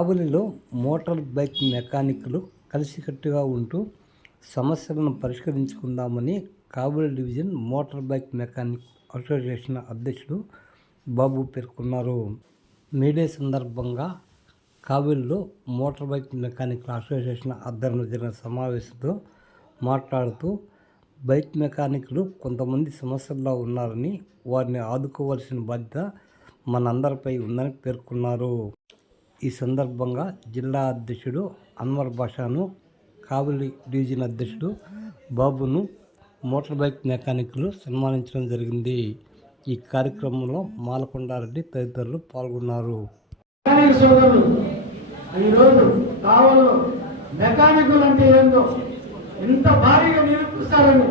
కావలిలో motor bike మెకానిక్లు కలిసికట్టుగా ఉంటూ సమస్యలను పరిష్కరించుకుందామని Kavali division motor bike mechanic association అధ్యక్షుడు బాబు పేర్కొన్నారు. మీడియా సందర్భంగా కావలిలో మోటార్ బైక్ మెకానిక్ల అసోసియేషన్ ఆధ్వర్యంలో జరిగిన సమావేశంతో మాట్లాడుతూ బైక్ మెకానిక్లు కొంతమంది సమస్యల్లో ఉన్నారని వారిని ఆదుకోవాల్సిన బాధ్యత మనందరిపై ఉందని పేర్కొన్నారు. ఈ సందర్భంగా జిల్లా అధ్యక్షుడు అన్వర్ బాషాను కావలి డివిజన్ అధ్యక్షుడు బాబును మోటార్ బైక్ మెకానిక్లు సన్మానించడం జరిగింది. ఈ కార్యక్రమంలో మాలకొండారెడ్డి తదితరులు పాల్గొన్నారు. ఈరోజు కావల్లో మెకానికులు అంటే ఏందో ఇంత భారీగా నిరూపిస్తారని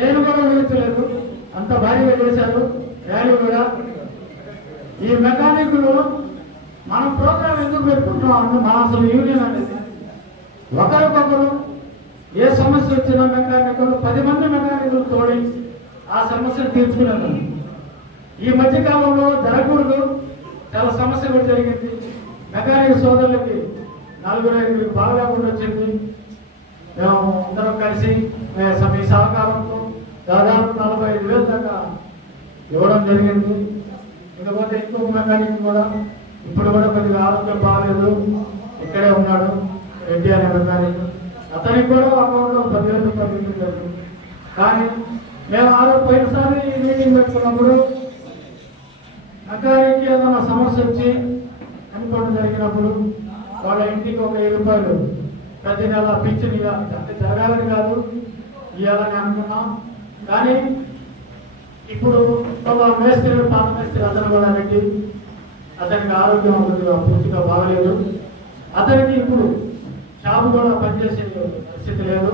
నేను కూడా ఊహించలేదు. అంత భారీగా చేశారు. ర్యాలీ కూడా. ఈ మెకానికులు మనం ప్రోగ్రాం ఎందుకు పెట్టుకుంటున్నాము మన అసలు యూనియన్ అనేది ఒకరికొకరు ఏ సమస్య వచ్చినా మెకానికలు పది మంది మెకానికలు తోడి ఆ సమస్యను తీర్చుకునేది. ఈ మధ్య కాలంలో జరగకూడదు. చాలా సమస్య కూడా జరిగింది. మెకానిక్ సోదరులకి నలుగురు ఐదు బాగలేకుండా వచ్చింది మేము అందరం కలిసి మీ సహకారంతో దాదాపు నలభై ఐదు వేలు దాకా ఇవ్వడం జరిగింది. ఇకపోతే ఇంకొక మెకానిక్ కూడా ఇప్పుడు కూడా కొద్దిగా ఆరోగ్యం బాగాలేదు ఇక్కడే ఉన్నాడు రెడ్డి అనే మెకానిక్ అతనికి కూడా అకౌంట్లో పదివేలు రూపాయలు జరిగింది. కానీ మేము ఆరో పోయినసారి మీటింగ్ పెట్టుకున్నప్పుడు మెకానిక్ ఏదైనా సమస్య వచ్చి అనుకోవడం జరిగినప్పుడు వాళ్ళ ఇంటికి ఒక వెయ్యి రూపాయలు ప్రతి నెల పింఛన్ జరగాలని కాదు ఇవ్వాలని అనుకున్నాం. కానీ ఇప్పుడు ఒక మేస్త్రి పాత మేస్త్రి అతను కూడా పెట్టి అతనికి ఆరోగ్యం కొద్దిగా పూర్తిగా బాగలేదు. అతనికి ఇప్పుడు షాపు కూడా పనిచేసే పరిస్థితి లేదు.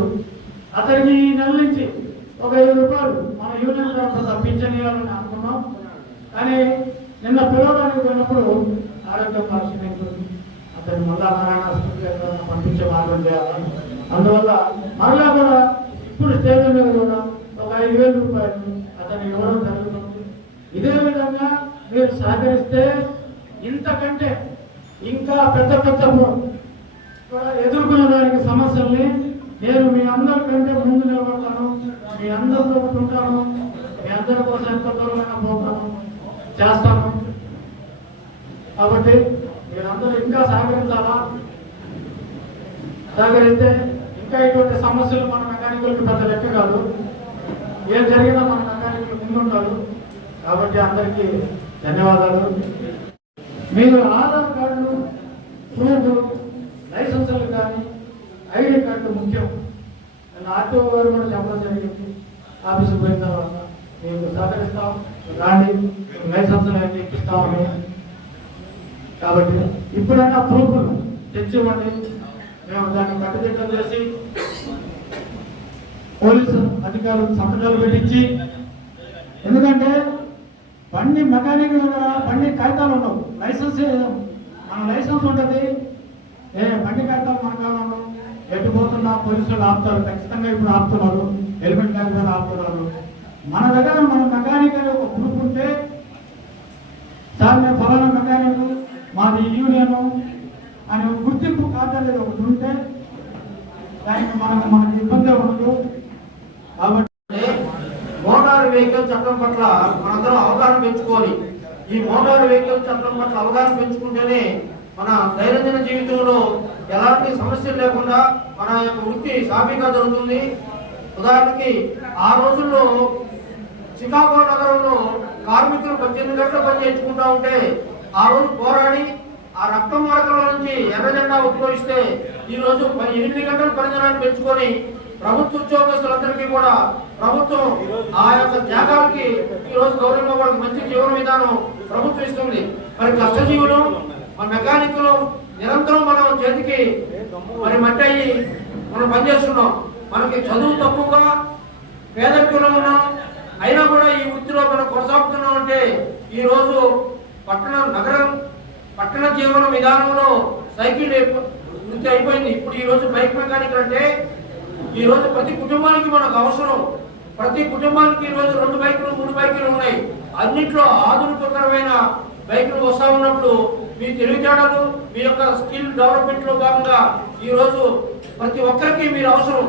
అతనికి ఈ నెల నుంచి ఒక ఐదు రూపాయలు మన యూనియన్ తరఫున పింఛన్ అనుకున్నాం. కానీ నిన్న పిలవడానికి పోయినప్పుడు ఆరోగ్యం పరిశీలించింది అతను మళ్ళా నారాయణ ఆసుపత్రికి పంపించే మార్గం చేయాలి? అందువల్ల మరలా కూడా ఇప్పుడు స్టేజ్ మీద కూడా ఒక ఐదు వేల రూపాయలు అతను ఇవ్వడం జరుగుతుంది. ఇదే విధంగా మీరు సహకరిస్తే ఇంతకంటే ఇంకా పెద్ద పెద్ద ఎదుర్కొనే దానికి సమస్యల్ని నేను మీ అందరికంటే ముందు నిలబడతాను. మీ అందరితో ఉంటాను మీ అందరి కోసం ఎంత దూరమైనా పోతాను. చేస్తాను. కాబట్టి మీరందరూ ఇంకా సహకరించాలా? సహకరిస్తే ఇంకా ఇటువంటి సమస్యలు మన మెకానికులకు పెద్ద లెక్క కాదు. ఏం జరిగినా మన మెకానికులు ముందుంటారు కాబట్టి అందరికీ ధన్యవాదాలు. మీరు ఆధార్ కార్డు ప్రూఫ్లు లైసెన్సులు కానీ ఐడి కార్డు ముఖ్యం. నేను ఆర్టీఓ గారు కూడా చెప్పడం జరిగింది. ఆఫీస్కి పోయిన తర్వాత మేము సహకరిస్తాం రాండి లైసెన్సులు అన్ని ఇప్పిస్తామని కాబట్టి ఇప్పుడైనా ప్రూఫ్లు తెచ్చివ్వండి. మేము దాన్ని కట్టుదిట్టం చేసి పోలీసు అధికారులు సంతకాలు పెట్టించి ఎందుకంటే బండి మెకానిక్ బండి కాగితాలు ఉండవు. లైసెన్స్ మన లైసెన్స్ ఉంటుంది. ఏ బండి కాగితాలు మన కాలంలో ఎటు పోతున్నా పోలీసులు ఆపుతారు. ఖచ్చితంగా ఇప్పుడు ఆపుతున్నారు. హెల్మెట్ లేకపోతే ఆపుతున్నారు. మన దగ్గర మన మెకానిక్ ఒక గ్రూప్ ఉంటే సార్ నేను ఫలానా మెకానిక్ మాది యూనియన్ అని ఒక గుర్తింపు కార్డు ఒకటి ఉంటే దానికి మనకు మనకి ఇబ్బంది ఉండదు. కాబట్టి మోటార్ వెహికల్ చట్టం పట్ల మనందరం అవగాహన పెంచుకోవాలి. ఈ మోటార్ వెహికల్ చట్టం పట్ల అవగాహన పెంచుకుంటేనే మన దైనందిన జీవితంలో ఎలాంటి సమస్యలు లేకుండా మన యొక్క వృత్తి సాఫీగా జరుగుతుంది. ఉదాహరణకి ఆ రోజుల్లో చికాగో నగరంలో కార్మికులు పద్దెనిమిది గంటలు పని చేయించుకుంటా ఉంటే ఆ రోజు పోరాడి ఆ రక్త మార్గంలో నుంచి ఎర్ర జెండా ఉద్భవిస్తే ఈ రోజు పని- ఎనిమిది గంటల పనిదినాన్ని పెంచుకొని ప్రభుత్వ ఉద్యోగస్తులందరికీ కూడా ప్రభుత్వం ఆ యొక్క త్యాగాలకి ఈ రోజు గౌరవంగా వాళ్ళకి మంచి జీవన విధానం ప్రభుత్వం ఇస్తుంది. మరి కష్టజీవులు మన మెకానిక్లు నిరంతరం మనం చేతికి మరి మట్టి అయ్యి మనం పనిచేస్తున్నాం. మనకి చదువు తక్కువగా పేదరికంలో ఉన్నాం అయినా కూడా ఈ వృత్తిలో మనం కొనసాగుతున్నాం అంటే ఈ రోజు పట్టణ నగరం పట్టణ జీవన విధానంలో సైకిల్ వృత్తి అయిపోయింది. ఇప్పుడు ఈ రోజు బైక్ మెకానిక్ అంటే ఈ రోజు ప్రతి కుటుంబానికి మనకు అవసరం. ప్రతి కుటుంబానికి ఈ రోజు రెండు బైకులు మూడు బైకులు ఉన్నాయి. అన్నిట్లో ఆధునికకరమైన బైకులు వస్తూ ఉన్నప్పుడు మీ తెలివితేటలు మీ యొక్క స్కిల్ డెవలప్మెంట్లో భాగంగా ఈరోజు ప్రతి ఒక్కరికి మీరు అవసరం.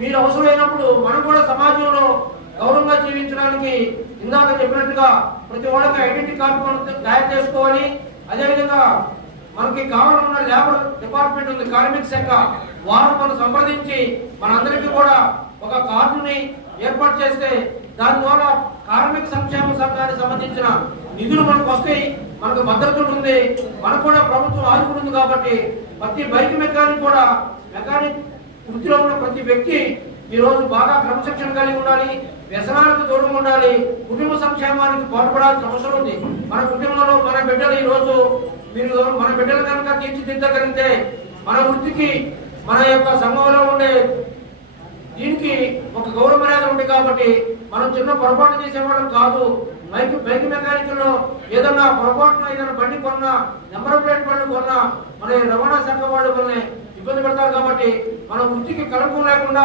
మీరు అవసరమైనప్పుడు మనం కూడా సమాజంలో గౌరవంగా జీవించడానికి ఇందాక చెప్పినట్టుగా ప్రతి వాళ్ళకి ఐడెంటిటీ కార్డు మనం తయారు చేసుకోవాలి. అదేవిధంగా మనకి కావాలన్న లేబర్ డిపార్ట్మెంట్ ఉంది కార్మిక శాఖ. వారు మనం సంప్రదించి మనందరికీ కూడా ఒక కార్డుని ఏర్పాటు చేస్తే దాని ద్వారా కార్మిక సంక్షేమ సంఘానికి సంబంధించిన నిధులు మనకు వస్తాయి మనకు భద్రత ఉంటుంది మనకు కూడా ప్రభుత్వం ఆదుకుంటుంది కాబట్టి ప్రతి బైక్ మెకానిక్ కూడా మెకానిక్ వృత్తిలో ఉన్న ప్రతి వ్యక్తి ఈరోజు బాగా క్రమశిక్షణ కలిగి ఉండాలి వ్యసనాలకు దూరం ఉండాలి కుటుంబ సంక్షేమానికి పాటుపడాల్సిన అవసరం ఉంది. మన కుటుంబంలో మన బిడ్డలు ఈ రోజు మీరు మన బిడ్డలు కనుక తీర్చిదిద్దగలిగితే మన వృత్తికి మన యొక్క సంఘంలో ఉండే దీనికి ఒక గౌరవ మర్యాద ఉంది కాబట్టి మనం చిన్న పొరపాటు చేసేవాళ్ళం కాదు. బైక్ బైక్ మెకానికల్లో ఏదన్నా పొరపాటున ఏదైనా బండి కొన్నా నెంబర్ ప్లేట్ బండి కొన్నా మన రవాణా శాఖ వాళ్ళు మనల్ని ఇబ్బంది పెడతారు కాబట్టి మన వృత్తికి కలంకం లేకుండా